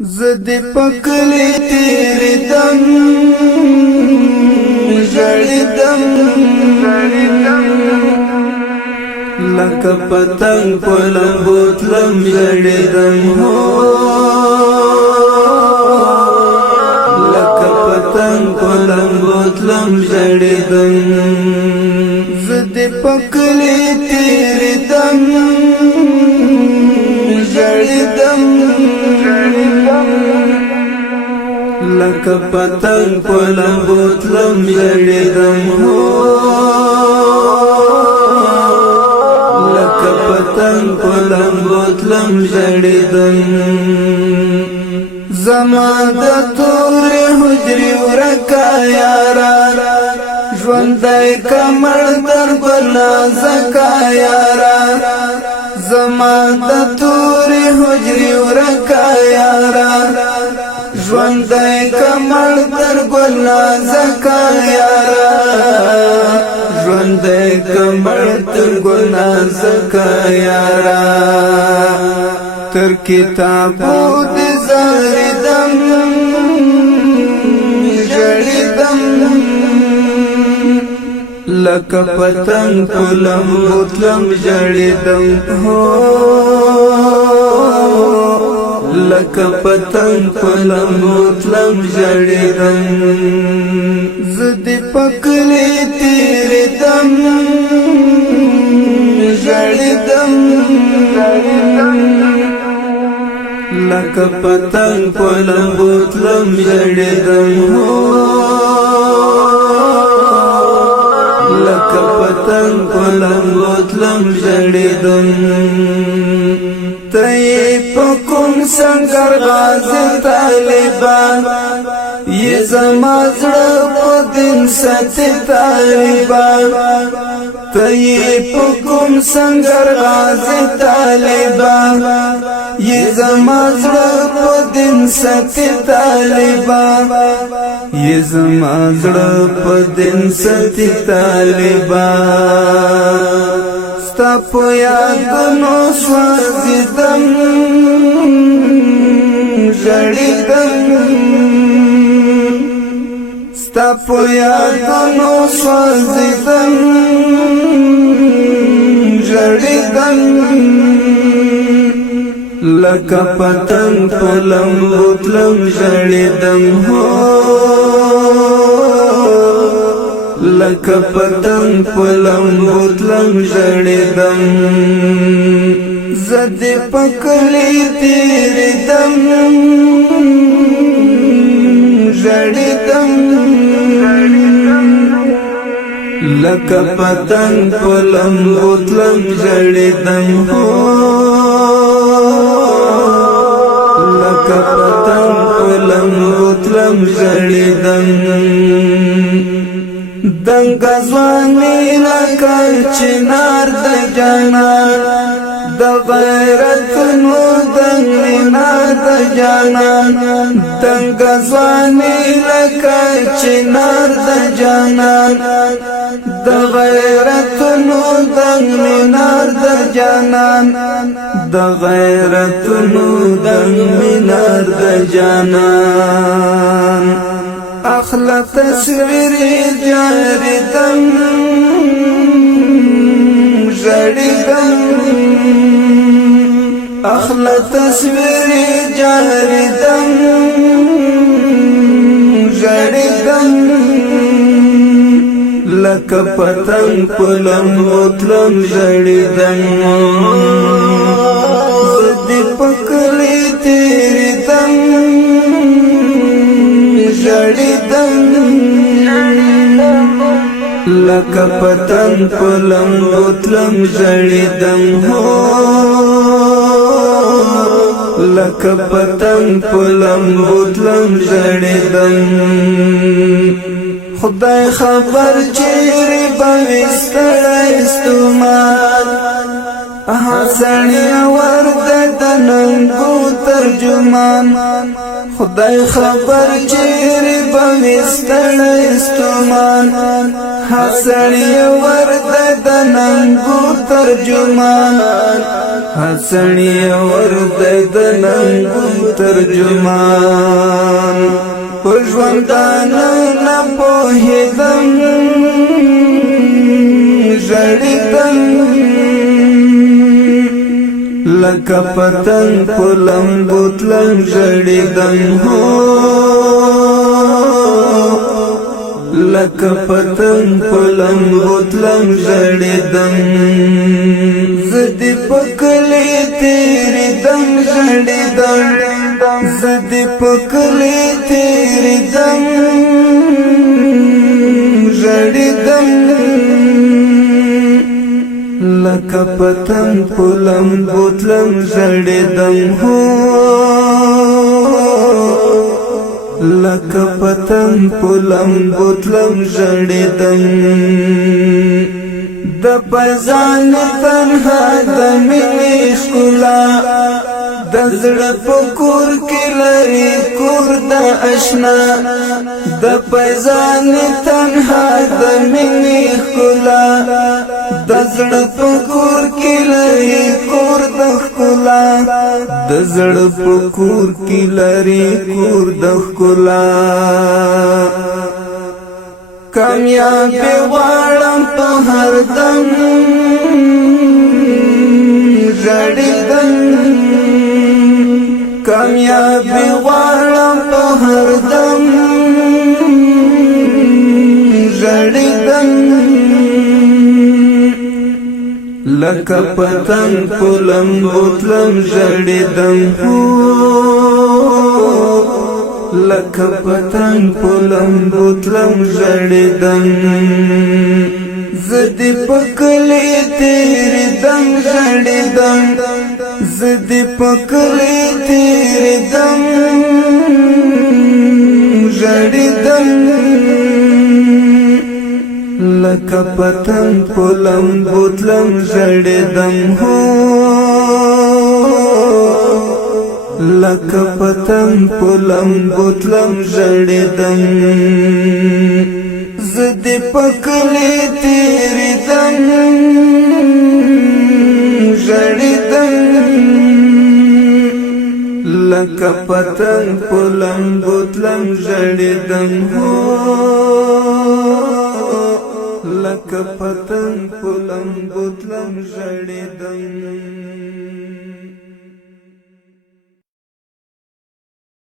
زد پکلی تیری دم جڑدم لکه پتنگ پلم بوتلم جڑدم ہو لکه پتنگ پلم بوتلم جڑدم زد پکلی تیری دم جڑدم لکه پتنگ پلم بوتلم جڑدم ہو لکه پتنگ پلم بوتلم جڑدم زما د تور حجری ورکا یارا ژوندی کمر در بنا زکا یارا زما د تور حجری ورکا یارا ژوندی کمر در بنا زکا یارا ژوندی کمر در بنا زکا یارا تر کتابو د زاردم جڑدم لکه پتنگ پلم بوتلم جڑدم ہو لکه پتنگ پلم بوتلم جڑدم زد پکلی تیری دم جڑدم لکه پتنگ پلم بوتلم جڑدم ہو لکه پتنگ پلم بوتلم جڑدم تی پکم سنگر غازی طالبان یہ زما زړه په دین ساتي طالبان تی پکم سنگر غازی طالبان یہ زما زړه په دین ساتي طالبان یہ زما زړه په دین ساتي طالبان ستا په یادونو سوځیدم جړیدم ستا په یادونو سوځیدم جړیدم لکه پتنگ پلم بوتلم جڑدم ہو لکه پتنگ پلم بوتلم جڑدم زد پکلی تیری دم جڑدم لکه پتنگ پلم بوتلم جڑدم ہو لکه پتنگ پلم بوتلم جڑدم دنګ ځواني لکه چنار د جانان د غیرت نو دنګ مینا د جانان دنګ ځواني لکه چنار د جانان د غیرت نو دنګ مینار د جانان د غیرت نو دنګ مینار د جانان اخلا تصویر جاردم جڑدم اخلا تصویر جاردم جڑدم لکه پتنگ پلم بوتلم جڑدم زد پکلی تیری دم جڑدم لکه پتنگ پلم بوتلم جڑدم ہو لکه پتنگ پلم بوتلم جڑدم خدای خبر چیرې به ستړی ستومان حسنی ورد دننگو ترجمان خدای خبر چیرې بوستړ استمان حسنی ورد دننگو ترجمان حسنی ورد دننگو ترجمان پژوندانه نه پوهېدم ژړېدم لکه پتنګ په لمبو تلم ژړېدم هو لکه پتنګ په لمبو تلم ژړېدم زه دې په کلي تېرېدم ژړېدم زه دې په کلي تېرېدم ژړېدم لکه پتنګ په لمبو تلم ژړېدم هو لکه پتنګ په لمبو تلم ژړېدم د پزان تنها د مینې ښکلا د زړه په کور کې لري کور د اشنا د پزان تنها د مینې ښکلا د زړه په کور کې لري کور د ښکلا د زړه په کور کې لري کور د ښکلا کامیابی غواړم په هر دم ژړېدم کامیابی غواړم په هر دم ژړېدم لکه پتنګ په لمبو تلم ژړېدم لکه پتنګ په لمبو تلم ژړېدم زه دې په کلي تېرېدم ژړېدم زه دې په کلي تېرېدم ژړېدم لکه پتنګ په لمبو تلم ژړېدم هو لکه پتنګ په لمبو تلم ژړېدم زه دې په کلي تېرېدم ژړېدم لکه پتنګ په لمبو تلم ژړېدم هو لکه پتنګ په لمبو تلم ژړېدم